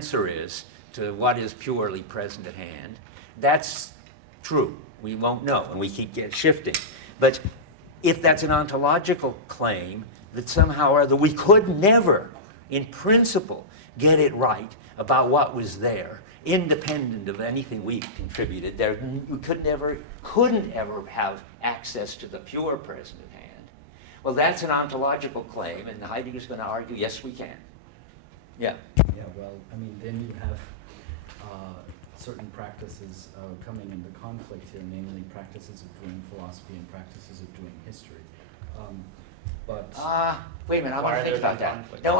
answer is to what is purely present at hand. That's true. We won't know, and we keep shifting. But if that's an ontological claim, that somehow or other we could never, in principle, get it right about what was there, independent of anything we contributed. We couldn't ever have access to the pure present at hand. Well, that's an ontological claim, and Heidegger's going to argue, yes, we can. Yeah. Yeah, well, I mean, then you have certain practices coming into conflict here, namely practices of doing philosophy and practices of doing history. Wait a minute, I want to think about that. Conflict? No,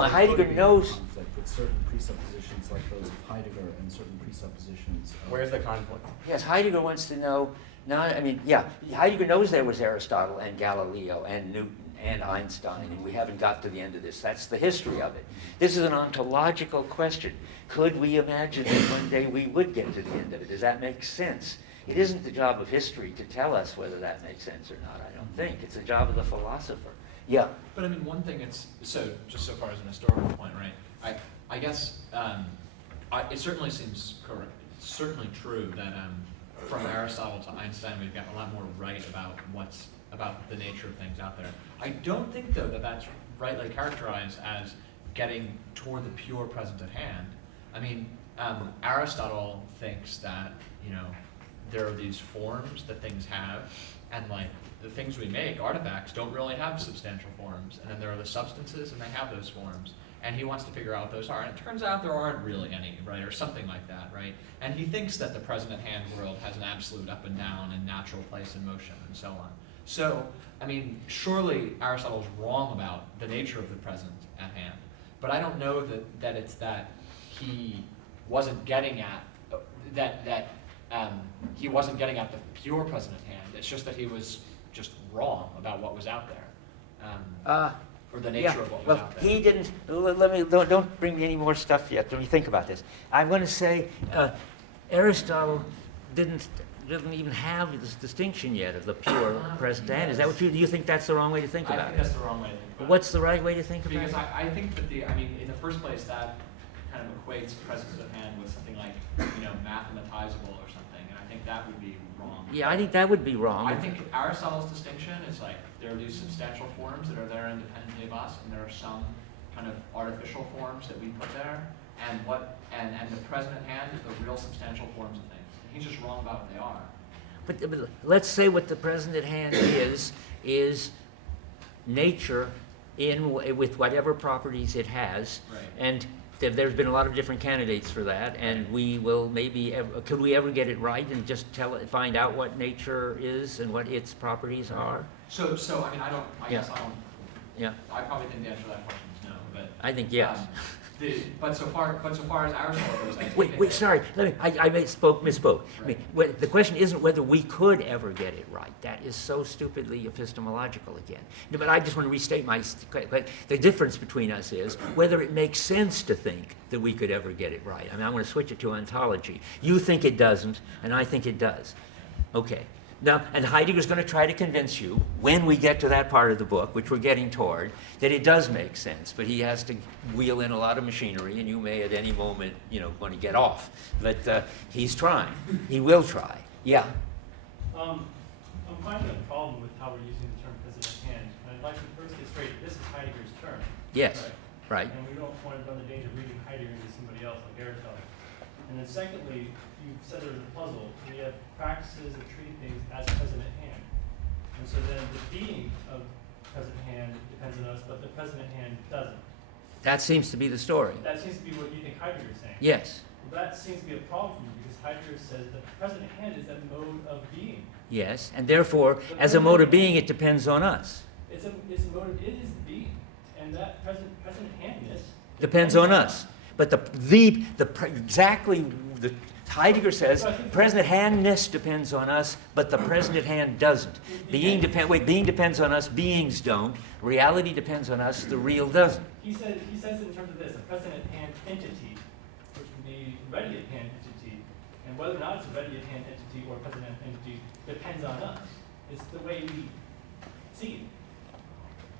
Heidegger knows. Conflict with certain presuppositions like those of Heidegger and certain presuppositions of... Where's the conflict? Yes, Heidegger wants to know. Heidegger knows there was Aristotle and Galileo and Newton and Einstein, and we haven't got to the end of this. That's the history of it. This is an ontological question. Could we imagine that one day we would get to the end of it? Does that make sense? It isn't the job of history to tell us whether that makes sense or not, I don't think. It's the job of the philosopher. Yeah. But I mean, one thing just so far as an historical point, right? I guess it certainly seems correct. It's certainly true that from Aristotle to Einstein, we've got a lot more right about the nature of things out there. I don't think, though, that that's rightly characterized as getting toward the pure present at hand. I mean, Aristotle thinks that, there are these forms that things have, and like the things we make, artifacts, don't really have substantial forms. And then there are the substances, and they have those forms. And he wants to figure out what those are. And it turns out there aren't really any, right? Or something like that, right? And he thinks that the present at hand world has an absolute up and down and natural place and motion and so on. So, I mean, surely Aristotle's wrong about the nature of the present at hand. But I don't know that it's that he wasn't getting at, he wasn't getting at the pure present at hand. It's just that he was just wrong about what was out there. Or the nature of what was out there. He didn't, don't bring me any more stuff yet. Let me think about this. I'm going to say Aristotle didn't even have this distinction yet of the pure present hand. Is that what do you think that's the wrong way to think about it? I think that's the wrong way to think about it. What's the right way to think about it? Because I think that in the first place, that kind of equates presence at hand with something like, mathematizable or something, and I think that would be wrong. Yeah, I think that would be wrong. I think Aristotle's distinction is like, there are these substantial forms that are there independently of us, and there are some kind of artificial forms that we put there, and the present at hand is the real substantial forms of things. And he's just wrong about what they are. But let's say what the present at hand is nature with whatever properties it has, Right. and there's been a lot of different candidates for that, and we will could we ever get it right and just find out what nature is and what its properties are? So I mean, I guess I don't. Yeah. I probably think the answer to that question is no, but. I think yes. But so far as Aristotle goes, I think Wait, sorry. I misspoke. Right. I mean, the question isn't whether we could ever get it right. That is so stupidly epistemological again. No, but I just want to restate the difference between us is whether it makes sense to think that we could ever get it right. I mean, I want to switch it to ontology. You think it doesn't, and I think it does. Okay. Now, and Heidegger's going to try to convince you, when we get to that part of the book, which we're getting toward, that it does make sense, but he has to wheel in a lot of machinery, and you may at any moment, want to get off. But he's trying. He will try. Yeah? I'm finding a problem with how we're using the term present at hand. And I'd like to first get straight, this is Heidegger's term. Yes. Right. And we don't want to run the danger of reading Heidegger into somebody else like Aristotle. And then secondly, you said there's a puzzle. We have practices of treating things as present at hand. And so then the being of present at hand depends on us, but the present at hand doesn't. That seems to be the story. That seems to be what you think Heidegger is saying. Yes. Well, that seems to be a problem for you because Heidegger says that the present at hand is a mode of being. Yes, and therefore, as a mode of being, it depends on us. It's a mode of, it is being. And that present at handness Depends on us. But Heidegger says present at handness depends on us, but the present at hand doesn't. Being depends on us, beings don't. Reality depends on us, the real doesn't. He says it in terms of this, a present at hand entity, which can be ready at hand entity, and whether or not it's a ready at hand entity or a present at hand entity depends on us. It's the way we see it.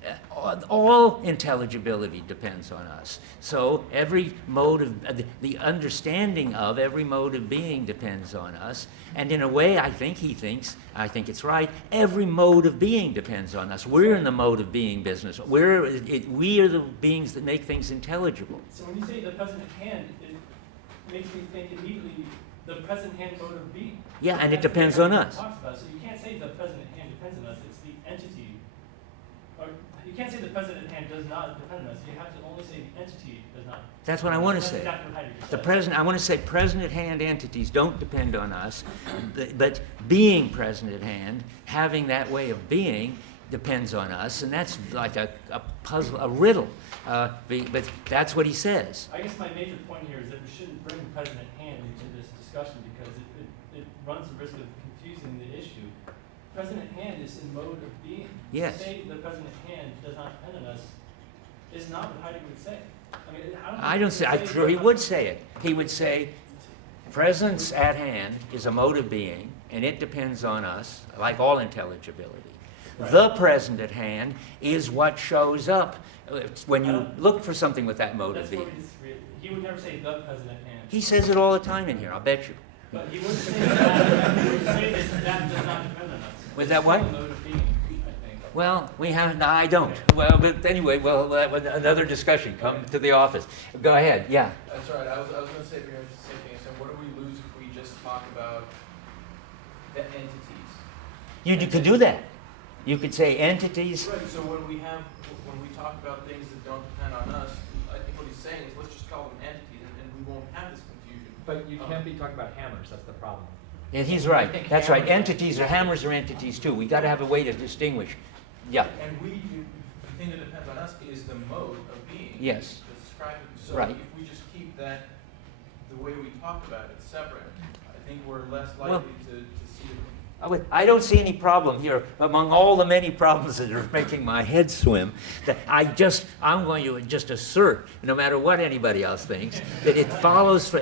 all intelligibility depends on us. So every mode of, the understanding of every mode of being depends on us. And in a way, I think it's right, every mode of being depends on us. We're in the mode of being business. We are the beings that make things intelligible. So when you say the present hand, it makes me think immediately the present hand mode of being. Yeah, and it That's what depends on everyone us. talks about. So you can't say the present hand depends on us, it's the entity. Or you can't say the present hand does not depend on us, you have to only say the entity does not. That's what I want to That's say. exactly what Heidegger The says. present, I want to say present at hand entities don't depend on us, but being present at hand, having that way of being, depends on us, and that's like a puzzle, a riddle. But that's what he says. I guess my major point here is that we shouldn't bring present at hand into this discussion because it runs the risk of confusing the issue. Present at hand is in mode of being. Yes. To say the present at hand does not depend on us is not what Heidegger would say. I mean, I don't say, I'm sure he would say it. He would say, presence at hand is a mode of being, and it depends on us, like all intelligibility. Right. The present at hand is what shows up when you look for something with that mode of That's where being. we disagree. He would never say the present at hand. He says it all the time in here, I'll bet you. But he wouldn't say that. He would say that does not depend on us. Was that It's what? still a mode of being, I think. Well, we have, no, I don't. Well, but anyway, well, another discussion, come to the office. Go ahead, yeah. That's right. I was going to say pretty much the same thing. So what do we lose if we just talk about the entities? You could do that. You could say entities. Right. So when we talk about things that don't depend on us, I think what he's saying is let's just call them entities, and we won't have this confusion. But you can't be talking about hammers, that's the problem. And he's right. That's right. Entities or hammers are entities too. We got to have a way to distinguish. Yeah. And the thing that depends on us is the mode of being. Yes. That's describing. So Right. if we just keep that the way we talk about it separate, I think we're less Well- likely to see it. I don't see any problem here among all the many problems that are making my head swim. That I'm going to just assert, no matter what anybody else thinks, that it follows.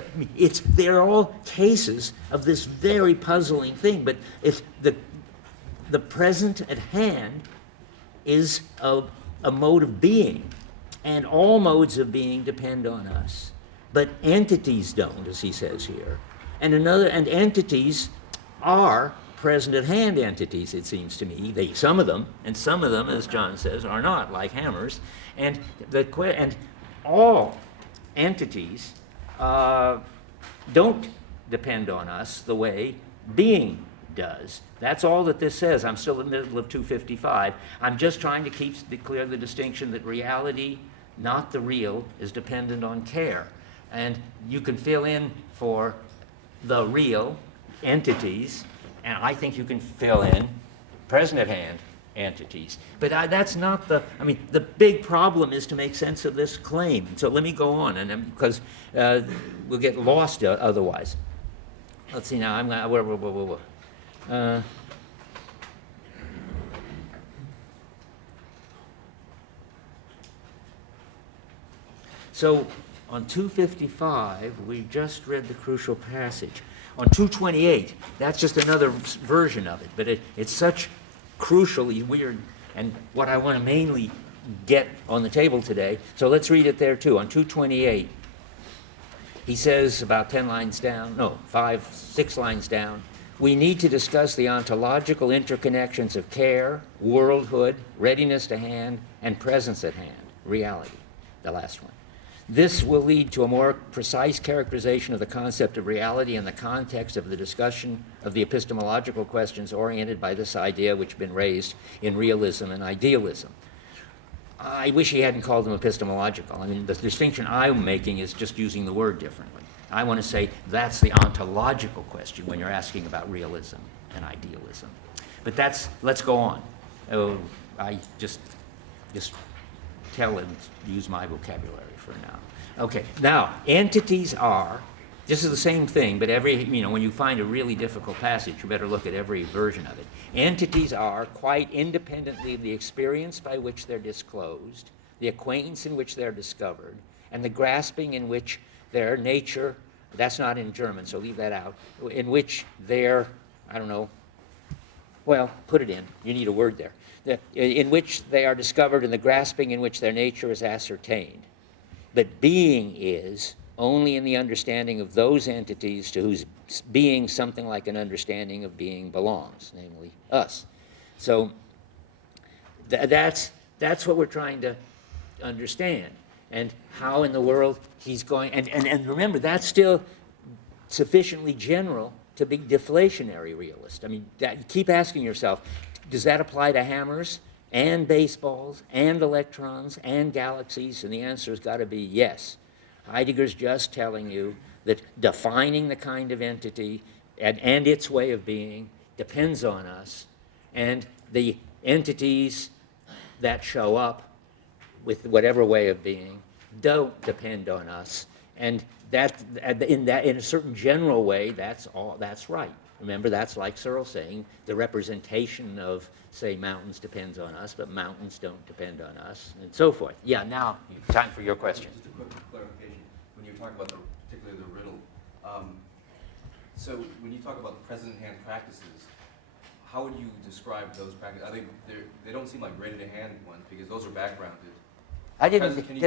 They're all cases of this very puzzling thing. But it's the present at hand is a mode of being, and all modes of being depend on us. But entities don't, as he says here, and entities are present at hand entities, it seems to me. Some of them, as John says, are not, like hammers. And all entities don't depend on us the way being does. That's all that this says. I'm still in the middle of 255. I'm just trying to clear the distinction that reality, not the real, is dependent on care. And you can fill in for the real entities, and I think you can fill in present at hand entities. But that's not the big problem is to make sense of this claim. So let me go on, and because we'll get lost otherwise. Let's see now, I'm going to, so on 255, we just read the crucial passage. On 228, that's just another version of it, but it's such crucially weird, and what I want to mainly get on the table today, so let's read it there too. On 228, he says about 10 lines down, no, 6 lines down, we need to discuss the ontological interconnections of care, worldhood, readiness to hand, and presence at hand, reality, the last one. This will lead to a more precise characterization of the concept of reality in the context of the discussion of the epistemological questions oriented by this idea which have been raised in realism and idealism. I wish he hadn't called them epistemological. I mean, the distinction I'm making is just using the word differently. I want to say that's the ontological question when you're asking about realism and idealism. But let's go on. Oh, I just tell and use my vocabulary for now. Okay, now, entities are, this is the same thing, but when you find a really difficult passage, you better look at every version of it. Entities are, quite independently of the experience by which they're disclosed, the acquaintance in which they're discovered, and the grasping in which their nature, that's not in German, so leave that out, in which their, well, put it in, you need a word there, in which they are discovered and the grasping in which their nature is ascertained. But being is only in the understanding of those entities to whose being something like an understanding of being belongs, namely us. So that's what we're trying to understand. And how in the world he's going, and remember, that's still sufficiently general to be deflationary realist. I mean, keep asking yourself, does that apply to hammers and baseballs and electrons and galaxies? And the answer has got to be yes. Heidegger's just telling you that defining the kind of entity and its way of being depends on us, and the entities that show up with whatever way of being don't depend on us, and in a certain general way, that's right. Remember, that's like Searle saying the representation of, say, mountains depends on us, but mountains don't depend on us, and so forth. Yeah, now time for your question. Just a quick clarification. When you talk about particularly the riddle, so when you talk about the present-hand practices, how would you describe those practices? I think they don't seem like ready-to-hand ones because those are backgrounded. I didn't.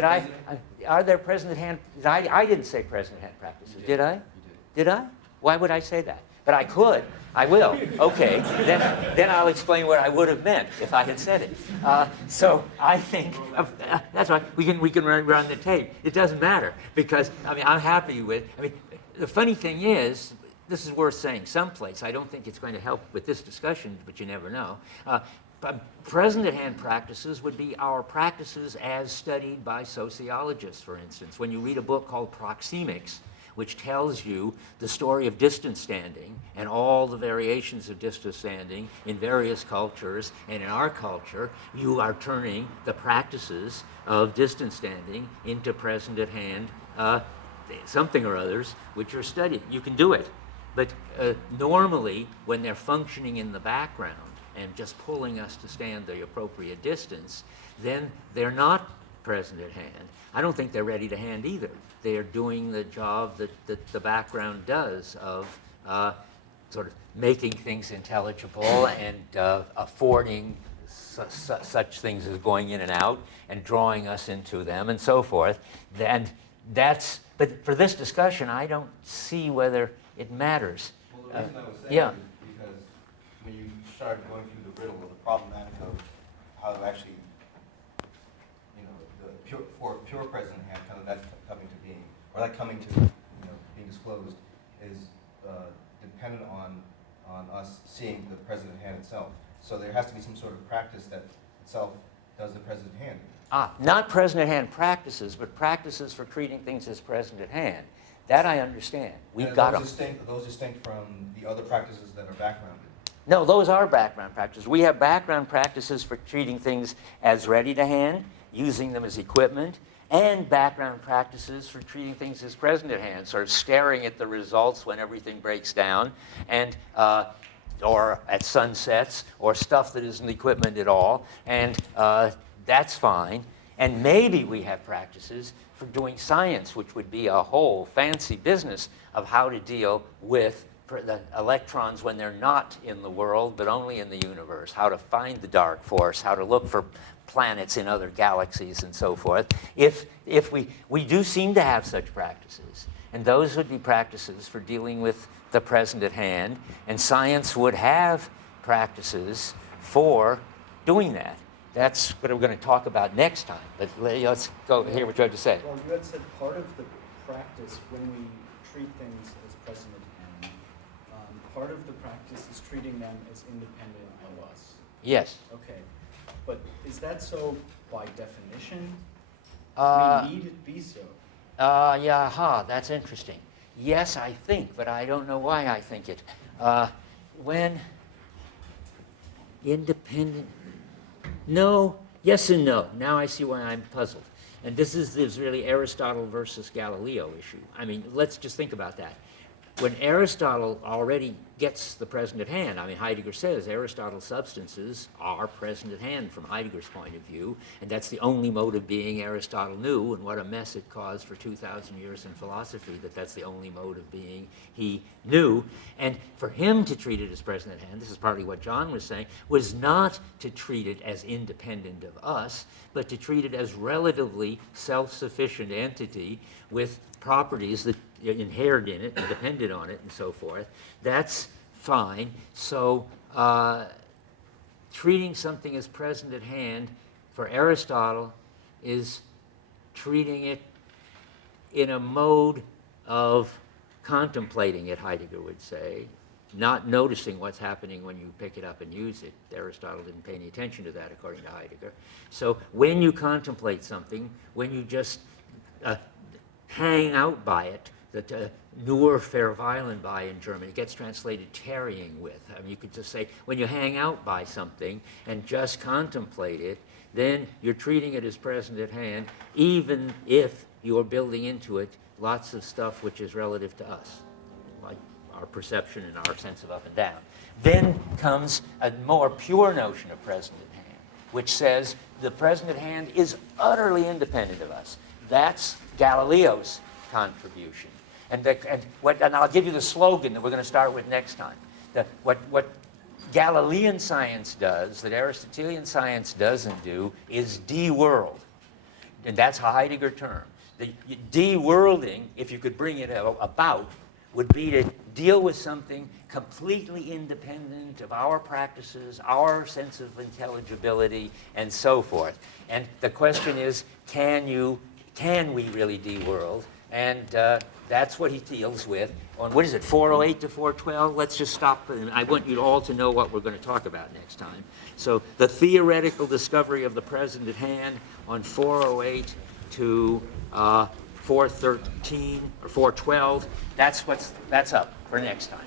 Are there present at hand? I didn't say present at hand practices. Did I? You Did I? Why would I say that? But I could. I will. Okay. Then I'll explain what I would have meant if I had said it. So I think that's right. We can run the tape. It doesn't matter because I'm happy with. The funny thing is, this is worth saying someplace. I don't think it's going to help with this discussion, but you never know. Present-at-hand practices would be our practices as studied by sociologists, for instance. When you read a book called Proxemics, which tells you the story of distance standing and all the variations of distance standing in various cultures, and in our culture, you are turning the practices of distance standing into present-at-hand something or others which are studied. You can do it. But normally, when they're functioning in the background, and just pulling us to stand the appropriate distance, then they're not present at hand. I don't think they're ready to hand either. They are doing the job that the background does of sort of making things intelligible and affording such things as going in and out and drawing us into them and so forth. And but for this discussion, I don't see whether it matters. Well, the reason I was saying yeah. is because when you start going through the riddle of the problematic of how to actually, for pure present hand, kind of that coming to being, or that coming to, being disclosed, is dependent on us seeing the present hand itself. So there has to be some sort of practice that itself does the present hand. Not present at hand practices, but practices for treating things as present at hand. That I understand. We've got them. Are those distinct from the other practices that are backgrounded? No, those are background practices. We have background practices for treating things as ready to hand, using them as equipment, and background practices for treating things as present at hand, sort of staring at the results when everything breaks down, and or at sunsets, or stuff that isn't equipment at all, and that's fine. And maybe we have practices for doing science, which would be a whole fancy business of how to deal with the electrons when they're not in the world, but only in the universe, how to find the dark force, how to look for planets in other galaxies and so forth. If we do seem to have such practices, and those would be practices for dealing with the present at hand, and science would have practices for doing that. That's what we're going to talk about next time, but let's go hear what you have to say. Well, you had said part of the practice when we treat things as present at hand, part of the practice is treating them as independent of us. Yes. Okay, but is that so by definition? Need it be so? That's interesting. Yes, I think, but I don't know why I think it. When independent, no, yes and no. Now I see why I'm puzzled. And this is really Aristotle versus Galileo issue. Let's just think about that. when Aristotle already gets the present at hand, I mean, Heidegger says Aristotle's substances are present at hand from Heidegger's point of view, and that's the only mode of being Aristotle knew, and what a mess it caused for 2,000 years in philosophy that that's the only mode of being he knew. And for him to treat it as present at hand, this is partly what John was saying, was not to treat it as independent of us, but to treat it as relatively self-sufficient entity with properties that inhered in it and depended on it and so forth. That's fine. So treating something as present at hand for Aristotle is treating it in a mode of contemplating it, Heidegger would say, not noticing what's happening when you pick it up and use it. Aristotle didn't pay any attention to that, according to Heidegger. So when you contemplate something, when you just hang out by it, that nur verweilen by in German, it gets translated tarrying with. I mean, you could just say, when you hang out by something and just contemplate it, then you're treating it as present at hand, even if you're building into it lots of stuff which is relative to us, like our perception and our sense of up and down. Then comes a more pure notion of present at hand, which says the present at hand is utterly independent of us. That's Galileo's contribution. And I'll give you the slogan that we're going to start with next time. What Galilean science does, that Aristotelian science doesn't do, is de-world. And that's a Heidegger term. The de-worlding, if you could bring it about, would be to deal with something completely independent of our practices, our sense of intelligibility, and so forth. And the question is, can we really de-world? And that's what he deals with on, what is it, 408 to 412? Let's just stop. I want you all to know what we're going to talk about next time. So the theoretical discovery of the present at hand on 408 to 413 or 412, that's up for next time.